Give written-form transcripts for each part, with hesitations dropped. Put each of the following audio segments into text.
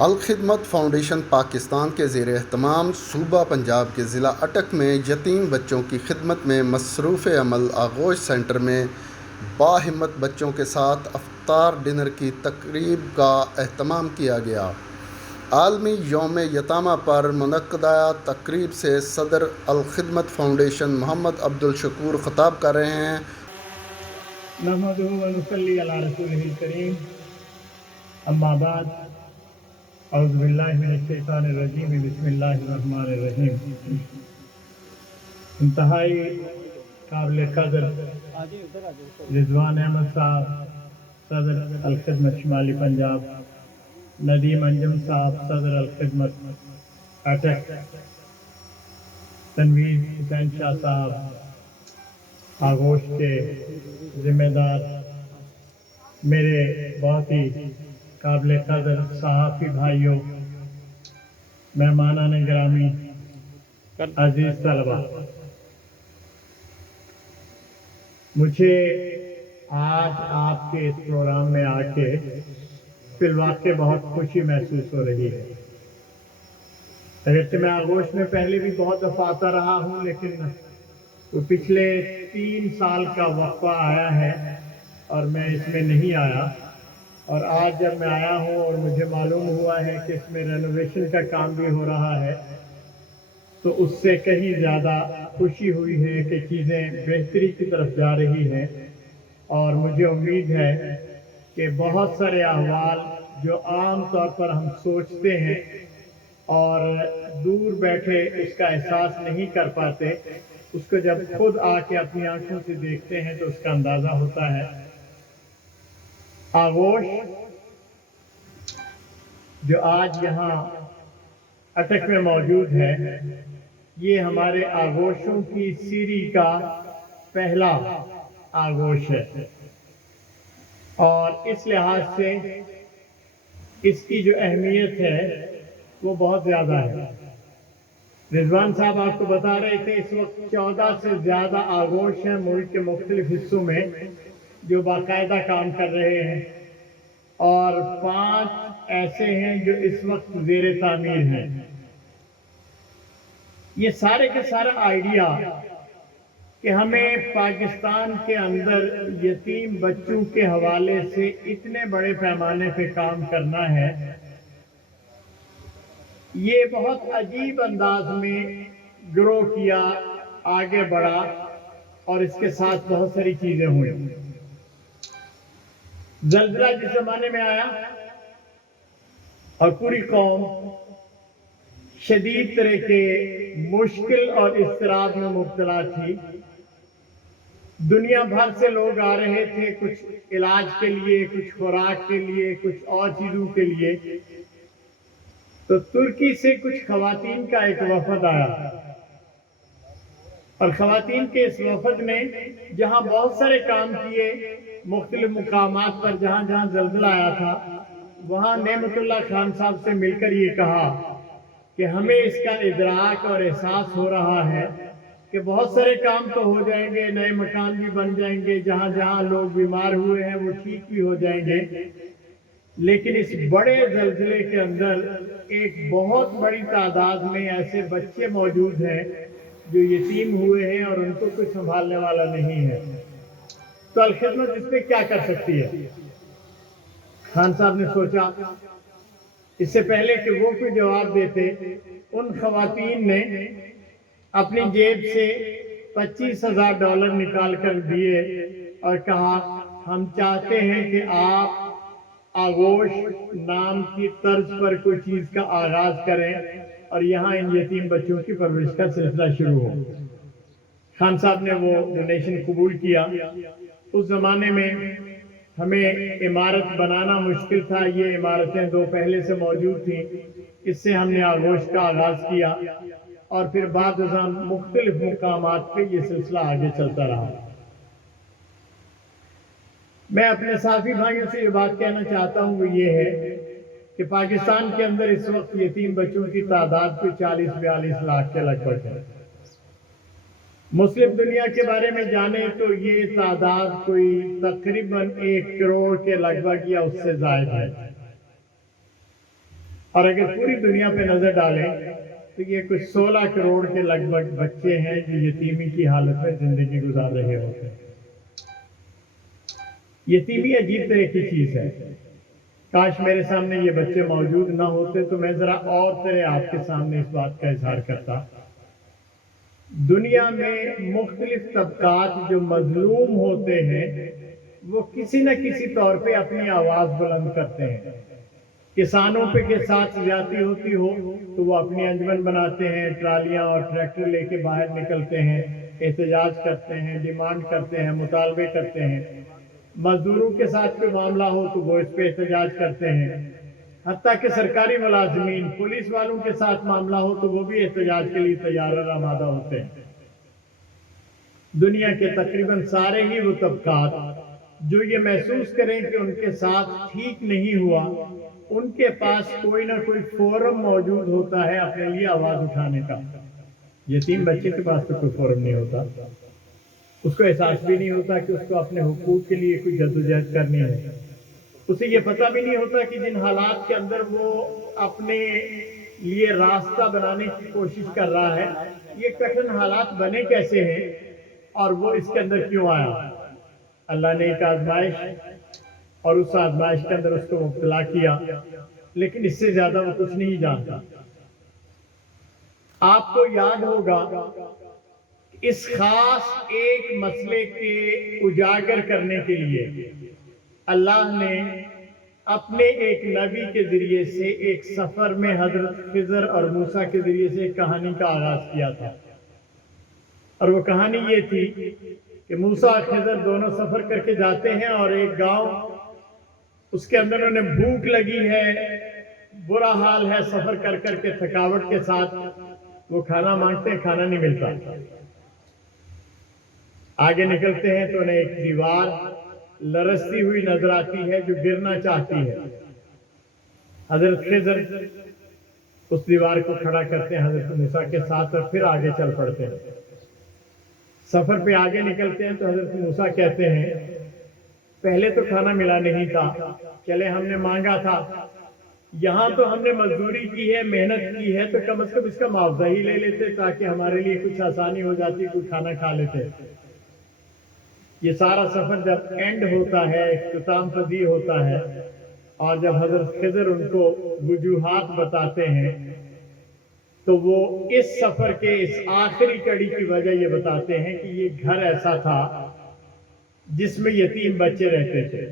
Al-Khidmat foundation Pakistan کے زیر اہتمام صوبہ پنجاب کے ضلع اٹک میں یتیم بچوں کی خدمت میں مصروف عمل آغوش سینٹر میں باہمت بچوں کے ساتھ افطار ڈنر کی تقریب کا اہتمام کیا گیا۔ عالمی یوم یتامہ پر منعقدہ تقریب سے صدر الخدمت فاؤنڈیشن محمد عبدالشکور خطاب کر رہے ہیں۔ نحمدہ و نصلی علی رسولہ الکریم، اما بعد، اعوذ باللہ من الشیطان الرجیم، بسم اللہ الرحمن الرحیم۔ انتہائی قابل قدر رضوان احمد صاحب صدر الخدمت شمالی پنجاب، ندیم انجم صاحب صدر الخدمت اٹک، تنویر حسین شاہ صاحب آغوش کے ذمہ دار، میرے بہت ہی قابل قدر صحافی بھائیوں، مہمانان گرامی، عزیز طلبہ، مجھے آج آپ کے اس پروگرام میں آ کے فی الواقع بہت خوشی محسوس ہو رہی ہے۔ اگرچہ میں آغوش میں پہلے بھی بہت دفعہ آتا رہا ہوں، لیکن تو پچھلے 3 سال کا وقفہ آیا ہے اور میں اس میں نہیں آیا، اور آج جب میں آیا ہوں اور مجھے معلوم ہوا ہے کہ اس میں رینوویشن کا کام بھی ہو رہا ہے، تو اس سے کہیں زیادہ خوشی ہوئی ہے کہ چیزیں بہتری کی طرف جا رہی ہیں، اور مجھے امید ہے کہ بہت سارے احوال جو عام طور پر ہم سوچتے ہیں اور دور بیٹھے اس کا احساس نہیں کر پاتے، اس کو جب خود آ کے اپنی آنکھوں سے دیکھتے ہیں تو اس کا اندازہ ہوتا ہے۔ آغوش جو آج یہاں اٹک میں موجود ہے، یہ ہمارے آغوشوں کی سیری کا پہلا آغوش ہے، اور اس لحاظ سے اس کی جو اہمیت ہے وہ بہت زیادہ ہے۔ رضوان صاحب آپ کو بتا رہے تھے اس وقت 14 سے زیادہ آغوش ہیں ملک کے مختلف حصوں میں جو باقاعدہ کام کر رہے ہیں، اور 5 ایسے ہیں جو اس وقت زیر تعمیر ہیں۔ یہ سارے کے سارا آئیڈیا کہ ہمیں پاکستان کے اندر یتیم بچوں کے حوالے سے اتنے بڑے پیمانے پہ کام کرنا ہے، یہ بہت عجیب انداز میں گرو کیا، آگے بڑھا، اور اس کے ساتھ بہت ساری چیزیں ہوئی۔ زلزلہ جس زمانے میں آیا اور پوری قوم شدید طرح کے مشکل اور اضطراب میں مبتلا تھی، دنیا بھر سے لوگ آ رہے تھے، کچھ علاج کے لیے، کچھ خوراک کے لیے، کچھ اور چیزوں کے لیے، تو ترکی سے کچھ خواتین کا ایک وفد آیا، اور خواتین کے اس وفد نے جہاں بہت سارے کام کیے مختلف مقامات پر، جہاں جہاں زلزلہ آیا تھا، وہاں نعمت اللہ خان صاحب سے مل کر یہ کہا کہ ہمیں اس کا ادراک اور احساس ہو رہا ہے کہ بہت سارے کام تو ہو جائیں گے، نئے مکان بھی بن جائیں گے، جہاں جہاں لوگ بیمار ہوئے ہیں وہ ٹھیک بھی ہو جائیں گے، لیکن اس بڑے زلزلے کے اندر ایک بہت بڑی تعداد میں ایسے بچے موجود ہیں جو یتیم ہوئے ہیں اور ان کو کوئی سنبھالنے والا نہیں ہے، تو الخدمت اس پہ کیا کر سکتی ہے؟ خان صاحب نے سوچا، اس سے پہلے کہ وہ کوئی جواب دیتے، ان خواتین نے اپنی جیب سے $25,000 نکال کر دیے اور کہا ہم چاہتے ہیں کہ آپ آغوش نام کی طرز پر کوئی چیز کا آغاز کریں اور یہاں ان یتیم بچوں کی پرورش کا سلسلہ شروع ہو۔ خان صاحب نے وہ ڈونیشن قبول کیا۔ اس زمانے میں ہمیں عمارت بنانا مشکل تھا، یہ عمارتیں 2 پہلے سے موجود تھیں، اس سے ہم نے آغوش کا آغاز کیا، اور پھر بعد ازاں مختلف مقامات پہ یہ سلسلہ آگے چلتا رہا۔ میں اپنے صحافی بھائیوں سے یہ بات کہنا چاہتا ہوں، وہ یہ ہے کہ پاکستان کے اندر اس وقت یتیم بچوں کی تعداد کوئی 40-42 لاکھ کے لگ بھگ ہے۔ مسلم دنیا کے بارے میں جانیں تو یہ تعداد کوئی تقریباً 1 کروڑ کے لگ بھگ یا اس سے زائد ہے۔ اور اگر پوری دنیا پہ نظر ڈالیں تو یہ کچھ 16 کروڑ کے لگ بھگ بچے ہیں جو یتیمی کی حالت میں زندگی گزار رہے ہوتے ہیں۔ یتیمی عجیب طرح کی چیز ہے۔ کاش میرے سامنے یہ بچے موجود نہ ہوتے تو میں ذرا اور طرح آپ کے سامنے اس بات کا اظہار کرتا۔ دنیا میں مختلف طبقات جو مظلوم ہوتے ہیں وہ کسی نہ کسی طور پہ اپنی آواز بلند کرتے ہیں۔ کسانوں پہ کے ساتھ زیادتی ہوتی ہو تو وہ اپنی انجمن بناتے ہیں، ٹرالیاں اور ٹریکٹر لے کے باہر نکلتے ہیں، احتجاج کرتے ہیں، ڈیمانڈ کرتے ہیں، مطالبے کرتے ہیں۔ مزدوروں کے ساتھ کوئی معاملہ ہو تو وہ اس پہ احتجاج کرتے ہیں۔ حتیٰ کہ سرکاری ملازمین، پولیس والوں کے ساتھ معاملہ ہو تو وہ بھی احتجاج کے لیے تیار اور آمادہ ہوتے ہیں۔ دنیا کے تقریباً سارے ہی وہ طبقات جو یہ محسوس کریں کہ ان کے ساتھ ٹھیک نہیں ہوا، ان کے پاس کوئی نہ کوئی فورم موجود ہوتا ہے اپنے لیے آواز اٹھانے کا۔ یتیم بچے کے پاس تو کوئی فورم نہیں ہوتا، اس کو احساس بھی نہیں ہوتا کہ اس کو اپنے حقوق کے لیے کوئی جدوجہد کرنی ہے۔ اسے یہ پتہ بھی نہیں ہوتا کہ جن حالات کے اندر وہ اپنے لیے راستہ بنانے کی کوشش کر رہا ہے، یہ کٹھن حالات بنے کیسے ہیں اور وہ اس کے اندر کیوں آیا۔ اللہ نے ایک آزمائش اور اس آزمائش کے اندر اس کو مبتلا کیا، لیکن اس سے زیادہ وہ کچھ نہیں جانتا۔ آپ کو یاد ہوگا اس خاص ایک مسئلے کے اجاگر کرنے کے لیے اللہ نے اپنے ایک نبی کے ذریعے سے ایک سفر میں حضرت خضر اور موسیٰ کے ذریعے سے ایک کہانی کا آغاز کیا تھا، اور وہ کہانی یہ تھی کہ موسیٰ اور خضر دونوں سفر کر کے جاتے ہیں اور ایک گاؤں، اس کے اندر انہیں بھوک لگی ہے، برا حال ہے، سفر کر کر کے تھکاوٹ کے ساتھ وہ کھانا مانگتے ہیں، کھانا نہیں ملتا۔ آگے نکلتے ہیں تو انہیں ایک دیوار لرزتی ہوئی نظر آتی ہے جو گرنا چاہتی ہے۔ حضرت خضر اس دیوار کو کھڑا کرتے ہیں حضرت موسیٰ کے ساتھ اور پھر آگے چل پڑتے ہیں۔ سفر پہ آگے نکلتے ہیں تو حضرت موسیٰ کہتے ہیں پہلے تو کھانا ملا نہیں تھا، چلے ہم نے مانگا تھا، یہاں تو ہم نے مزدوری کی ہے، محنت کی ہے، تو کم از کم اس کا معاوضہ ہی لے لیتے تاکہ ہمارے لیے کچھ آسانی ہو جاتی، کوئی کھانا کھا لیتے۔ یہ سارا سفر جب اینڈ ہوتا ہے، اختتام پذیر ہوتا ہے، اور جب حضرت خضر ان کو وجوہات بتاتے ہیں تو وہ اس سفر کے اس آخری کڑی کی وجہ یہ بتاتے ہیں کہ یہ گھر ایسا تھا جس میں یتیم بچے رہتے تھے۔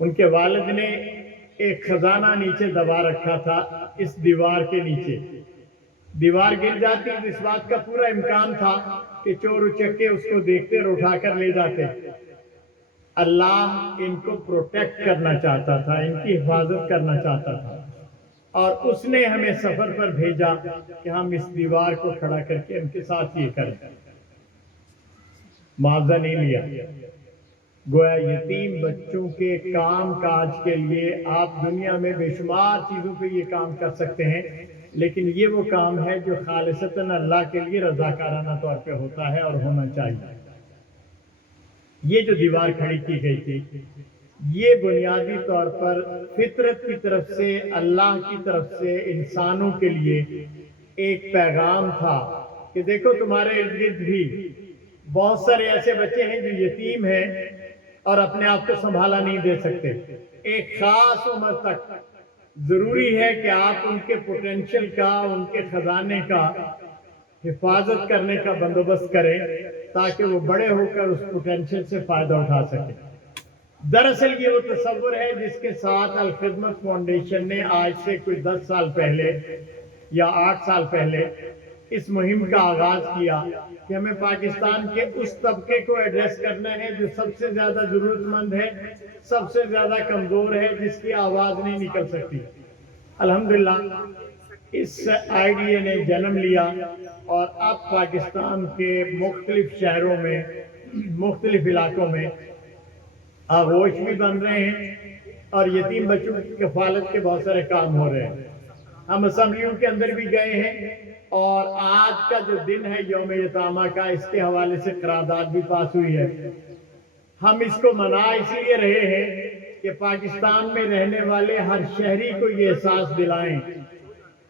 ان کے والد نے ایک خزانہ نیچے دبا رکھا تھا اس دیوار کے نیچے۔ دیوار گر جاتی تو اس بات کا پورا امکان تھا کہ چور اچکے اس کو دیکھتے اور اٹھا کر لے جاتے۔ اللہ ان کو پروٹیکٹ کرنا چاہتا تھا، ان کی حفاظت کرنا چاہتا تھا، اور اس نے ہمیں سفر پر بھیجا کہ ہم اس دیوار کو کھڑا کر کے ان کے ساتھ یہ کریں۔ معاوضہ نہیں لیا۔ گویا یتیم بچوں کے کام کاج کے لیے آپ دنیا میں بے شمار چیزوں پہ یہ کام کر سکتے ہیں، لیکن یہ وہ کام ہے جو خالصتاً اللہ کے لیے رضاکارانہ طور پہ ہوتا ہے اور ہونا چاہیے۔ یہ جو دیوار کھڑی کی گئی تھی، یہ بنیادی طور پر فطرت کی طرف سے، اللہ کی طرف سے انسانوں کے لیے ایک پیغام تھا کہ دیکھو تمہارے ارد گرد بھی بہت سارے ایسے بچے ہیں جو یتیم ہیں اور اپنے آپ کو سنبھالا نہیں دے سکتے۔ ایک خاص عمر تک ضروری ہے کہ آپ ان کے پوٹینشل کا، ان کے خزانے کا حفاظت کرنے کا بندوبست کریں تاکہ وہ بڑے ہو کر اس پوٹینشل سے فائدہ اٹھا سکیں۔ دراصل یہ وہ تصور ہے جس کے ساتھ الخدمت فاؤنڈیشن نے آج سے کوئی 10 سال پہلے یا 8 سال پہلے اس مہم کا آغاز کیا کہ ہمیں پاکستان کے اس طبقے کو ایڈریس کرنا ہے جو سب سے زیادہ ضرورت مند ہے، سب سے زیادہ کمزور ہے، جس کی آواز نہیں نکل سکتی۔ الحمدللہ اس آئیڈیا نے جنم لیا اور اب پاکستان کے مختلف شہروں میں، مختلف علاقوں میں آغوش بھی بن رہے ہیں اور یتیم بچوں کی کفالت کے بہت سارے کام ہو رہے ہیں۔ ہم اسمبلیوں کے اندر بھی گئے ہیں اور آج کا جو دن ہے یوم یتامہ کا، اس کے حوالے سے قرارداد بھی پاس ہوئی ہے۔ ہم اس کو منا اس لیے رہے ہیں کہ کہ پاکستان میں رہنے والے ہر شہری کو یہ احساس دلائیں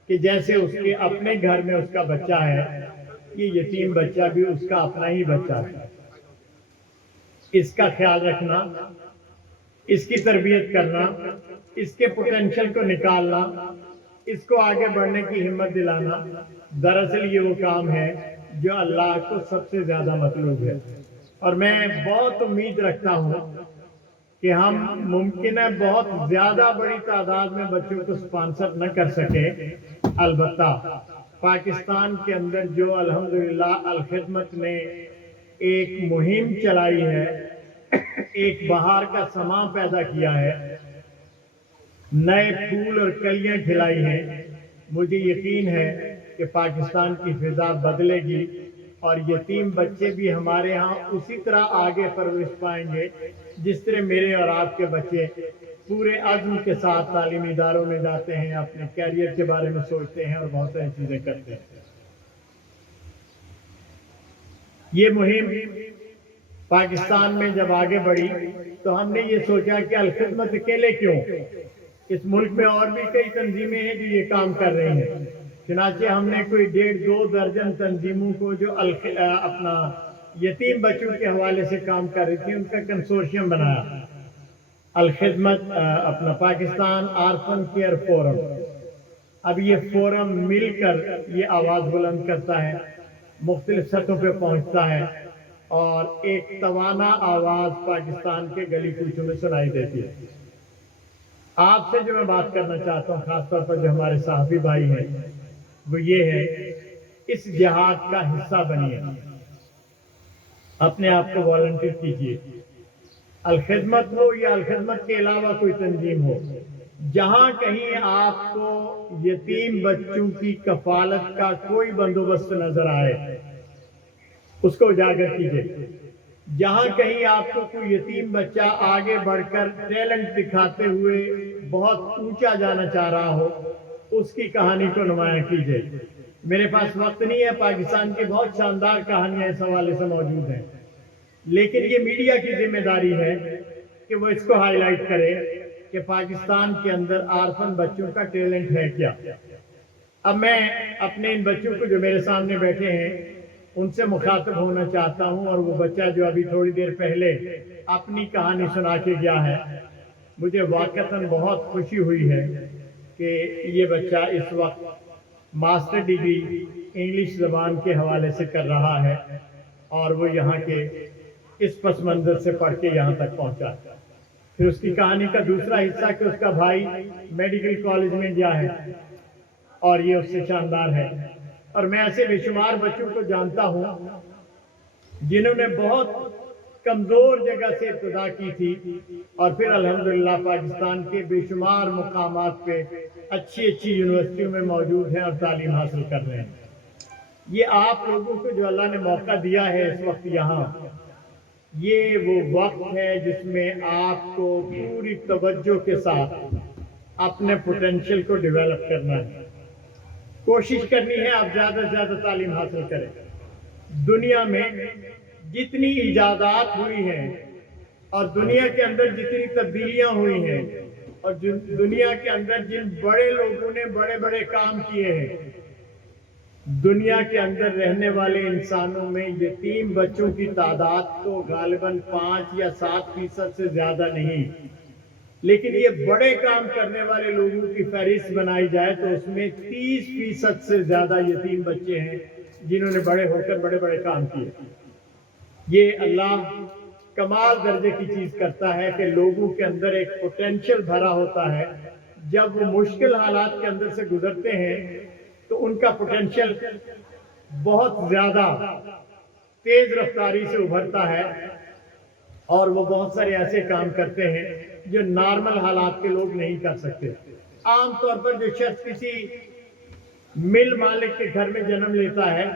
کہ جیسے اس کے اپنے گھر میں اس کا بچہ ہے، یہ یتیم بچہ بھی اس کا اپنا ہی بچہ ہے۔ اس کا خیال رکھنا، اس کی تربیت کرنا، اس کے پوٹینشل کو نکالنا، اس کو آگے بڑھنے کی ہمت دلانا، دراصل یہ وہ کام ہے جو اللہ کو سب سے زیادہ مطلوب ہے۔ اور میں بہت امید رکھتا ہوں کہ ہم ممکن ہے بہت زیادہ بڑی تعداد میں بچوں کو اسپانسر نہ کر سکے، البتہ پاکستان کے اندر جو الحمدللہ الخدمت نے ایک مہم چلائی ہے، ایک بہار کا سماں پیدا کیا ہے، نئے پھول اور کلیاں کھلائی ہیں، مجھے یقین ہے کہ پاکستان کی فضا بدلے گی اور یتیم بچے بھی ہمارے ہاں اسی طرح آگے پرورش پائیں گے جس طرح میرے اور آپ کے بچے پورے عزم کے ساتھ تعلیمی اداروں میں جاتے ہیں، اپنے کیریئر کے بارے میں سوچتے ہیں اور بہت ساری چیزیں کرتے ہیں۔ یہ مہم پاکستان میں جب آگے بڑھی تو ہم نے یہ سوچا کہ الخدمت اکیلے کیوں، اس ملک میں اور بھی کئی تنظیمیں ہیں جو یہ کام کر رہی ہیں، چنانچہ ہم نے کوئی 1.5-2 درجن تنظیموں کو جو اپنا یتیم بچوں کے حوالے سے کام کر رہی تھی ان کا کنسورشیم بنایا، الخدمت اپنا پاکستان آرفن کیئر فورم۔ اب یہ فورم مل کر یہ آواز بلند کرتا ہے، مختلف سطحوں پہ پہنچتا ہے اور ایک توانا آواز پاکستان کے گلی کوچوں میں سنائی دیتی ہے۔ آپ سے جو میں بات کرنا چاہتا ہوں، خاص طور پر جو ہمارے صحافی بھائی ہیں، وہ یہ ہے اس جہاد کا حصہ بنیے، اپنے آپ کو والنٹیئر کیجیے، الخدمت ہو یا الخدمت کے علاوہ کوئی تنظیم ہو، جہاں کہیں آپ کو یتیم بچوں کی کفالت کا کوئی بندوبست نظر آئے اس کو اجاگر کیجیے، جہاں کہیں آپ کو کوئی یتیم بچہ آگے بڑھ کر ٹیلنٹ دکھاتے ہوئے بہت اونچا جانا چاہ رہا ہو اس کی کہانی کو نمایاں کیجیے۔ میرے پاس وقت نہیں ہے، پاکستان کی بہت شاندار کہانیاں اس حوالے سے موجود ہیں، لیکن یہ میڈیا کی ذمہ داری ہے کہ وہ اس کو ہائی لائٹ کرے کہ پاکستان کے اندر آرفن بچوں کا ٹیلنٹ ہے کیا۔ اب میں اپنے ان بچوں کو جو میرے سامنے بیٹھے ہیں ان سے مخاطب ہونا چاہتا ہوں، اور وہ بچہ جو ابھی تھوڑی دیر پہلے اپنی کہانی سنا کے گیا ہے، مجھے واقعتاً بہت خوشی ہوئی ہے کہ یہ بچہ اس وقت ماسٹر ڈگری انگلش زبان کے حوالے سے کر رہا ہے اور وہ یہاں کے اس پس منظر سے پڑھ کے یہاں تک پہنچا۔ پھر اس کی کہانی کا دوسرا حصہ کہ اس کا بھائی میڈیکل کالج میں گیا ہے اور یہ اس سے شاندار ہے۔ اور میں ایسے بے شمار بچوں کو جانتا ہوں جنہوں نے بہت کمزور جگہ سے ابتدا کی تھی اور پھر الحمدللہ پاکستان کے بے شمار مقامات پہ اچھی اچھی یونیورسٹیوں میں موجود ہیں اور تعلیم حاصل کر رہے ہیں۔ یہ آپ لوگوں کو جو اللہ نے موقع دیا ہے اس وقت یہاں، یہ وہ وقت ہے جس میں آپ کو پوری توجہ کے ساتھ اپنے پوٹینشل کو ڈیولپ کرنا ہے، کوشش کرنی ہے آپ زیادہ سے زیادہ تعلیم حاصل کریں۔ دنیا میں جتنی ایجادات ہوئی ہیں اور دنیا کے اندر جتنی تبدیلیاں ہوئی ہیں اور دنیا کے اندر جن بڑے لوگوں نے بڑے بڑے کام کیے ہیں، دنیا کے اندر رہنے والے انسانوں میں یتیم بچوں کی تعداد تو غالباً 5 یا 7% سے زیادہ نہیں، لیکن یہ بڑے کام کرنے والے لوگوں کی فہرست بنائی جائے تو اس میں 30% سے زیادہ یتیم بچے ہیں جنہوں نے بڑے ہو کر بڑے بڑے کام کیے۔ یہ اللہ کمال درجے کی چیز کرتا ہے کہ لوگوں کے اندر ایک پوٹینشل بھرا ہوتا ہے، جب وہ مشکل حالات کے اندر سے گزرتے ہیں تو ان کا پوٹینشل بہت زیادہ تیز رفتاری سے ابھرتا ہے اور وہ بہت سارے ایسے کام کرتے ہیں جو نارمل حالات کے لوگ نہیں کر سکتے۔ عام طور پر جو شخص کسی مل مالک کے گھر میں جنم لیتا ہے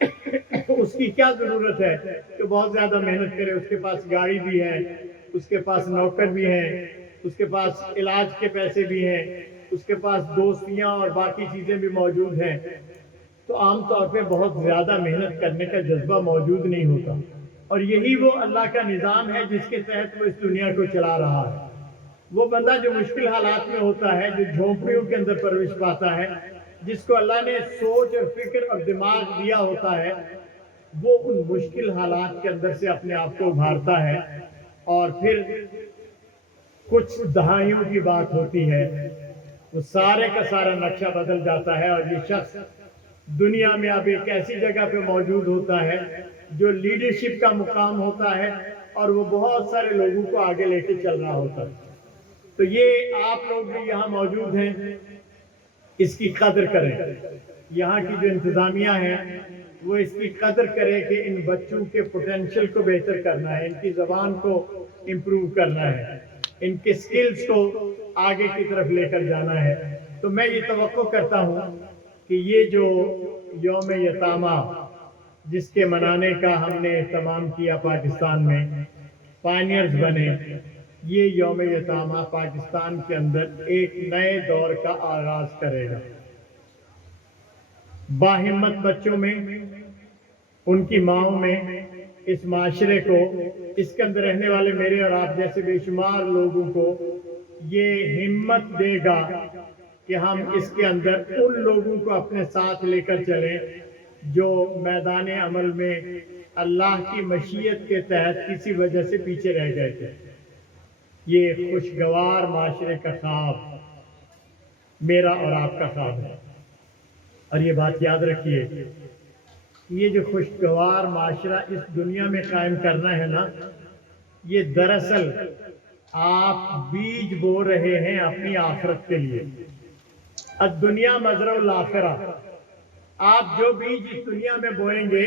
اس کی کیا ضرورت ہے کہ بہت زیادہ محنت کرے، اس کے پاس گاڑی بھی ہے، اس کے پاس نوکر بھی ہیں، اس کے پاس علاج کے پیسے بھی ہیں، اس کے پاس دوستیاں اور باقی چیزیں بھی موجود ہیں، تو عام طور پہ بہت زیادہ محنت کرنے کا جذبہ موجود نہیں ہوتا، اور یہی وہ اللہ کا نظام ہے جس کے تحت وہ اس دنیا کو چلا رہا ہے۔ وہ بندہ جو مشکل حالات میں ہوتا ہے، جو جھونپڑیوں کے اندر پرورش پاتا ہے، جس کو اللہ نے سوچ اور فکر اور دماغ دیا ہوتا ہے، وہ ان مشکل حالات کے اندر سے اپنے آپ کو ابھارتا ہے، اور پھر کچھ دہائیوں کی بات ہوتی ہے، وہ سارے کا سارا نقشہ بدل جاتا ہے، اور یہ شخص دنیا میں اب ایک ایسی جگہ پہ موجود ہوتا ہے جو لیڈرشپ کا مقام ہوتا ہے، اور وہ بہت سارے لوگوں کو آگے لے کے چل رہا ہوتا ہے۔ تو یہ آپ لوگ بھی یہاں موجود ہیں، اس کی قدر کریں۔ یہاں کی جو انتظامیہ ہے وہ اس کی قدر کرے کہ ان بچوں کے پوٹینشل کو بہتر کرنا ہے، ان کی زبان کو امپروو کرنا ہے، ان کے سکلز کو آگے کی طرف لے کر جانا ہے۔ تو میں یہ توقع کرتا ہوں کہ یہ جو یوم یتامہ جس کے منانے کا ہم نے اہتمام کیا پاکستان میں، پائنیئرز بنے، یہ یوم یتامہ پاکستان کے اندر ایک نئے دور کا آغاز کرے گا۔ باہمت بچوں میں، ان کی ماؤں میں، اس معاشرے کو، اس کے اندر رہنے والے میرے اور آپ جیسے بے شمار لوگوں کو یہ ہمت دے گا کہ ہم اس کے اندر ان لوگوں کو اپنے ساتھ لے کر چلیں جو میدان عمل میں اللہ کی مشیت کے تحت کسی وجہ سے پیچھے رہ گئے تھے۔ یہ خوشگوار معاشرے کا خواب میرا اور آپ کا خواب ہے، اور یہ بات یاد رکھیے، یہ جو خوشگوار معاشرہ اس دنیا میں قائم کرنا ہے نا، یہ دراصل آپ بیج بو رہے ہیں اپنی آخرت کے لیے۔ الدنیا مزرع الآخرہ، آپ جو بیج اس دنیا میں بوئیں گے،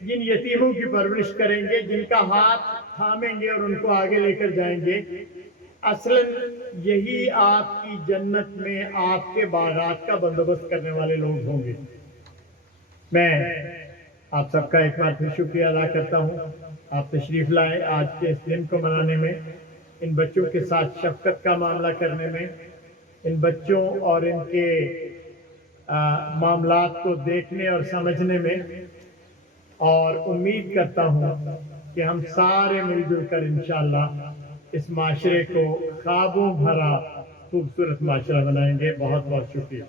جن یتیموں کی پرورش کریں گے، جن کا ہاتھ تھامیں گے اور ان کو آگے لے کر جائیں گے، اصلاً یہی آپ کی جنت میں آپ کے باغات کا بندوبست کرنے والے لوگ ہوں گے۔ میں آپ سب کا ایک بار پھر شکریہ ادا کرتا ہوں، آپ تشریف لائے آج کے اس دن کو منانے میں، ان بچوں کے ساتھ شفقت کا معاملہ کرنے میں، ان بچوں اور ان کے معاملات کو دیکھنے اور سمجھنے میں، اور امید کرتا ہوں کہ ہم سارے مل جل کر انشاءاللہ اس معاشرے کو خوابوں بھرا خوبصورت معاشرہ بنائیں گے۔ بہت بہت شکریہ۔